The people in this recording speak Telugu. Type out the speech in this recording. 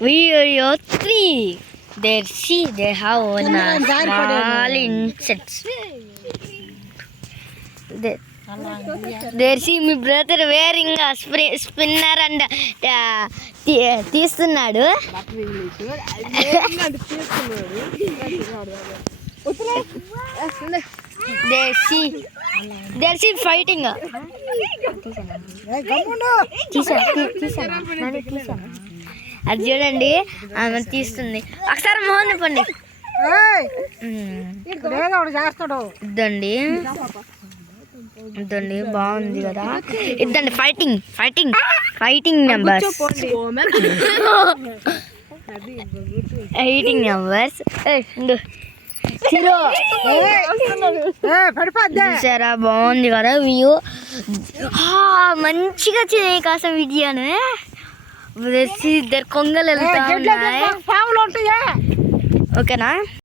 Video 3. They have one small insects. There see my brother wearing a spinner and తీస్తున్నాడు. They see fighting. అది చూడండి ఆమె తీస్తుంది. ఒకసారి మోహన్ పండి ఇద్దండి ఇద్దండి బాగుంది కదా. ఇద్దండి ఫైటింగ్ నెంబర్స్ 18 నెంబర్స్. చూసారా బాగుంది కదా వ్యూ. మంచిగా వచ్చినాయి కాసం వీడియోను. ఇద్దరు కొంగలు వెళ్తా ఉన్నాయి. ఓకేనా?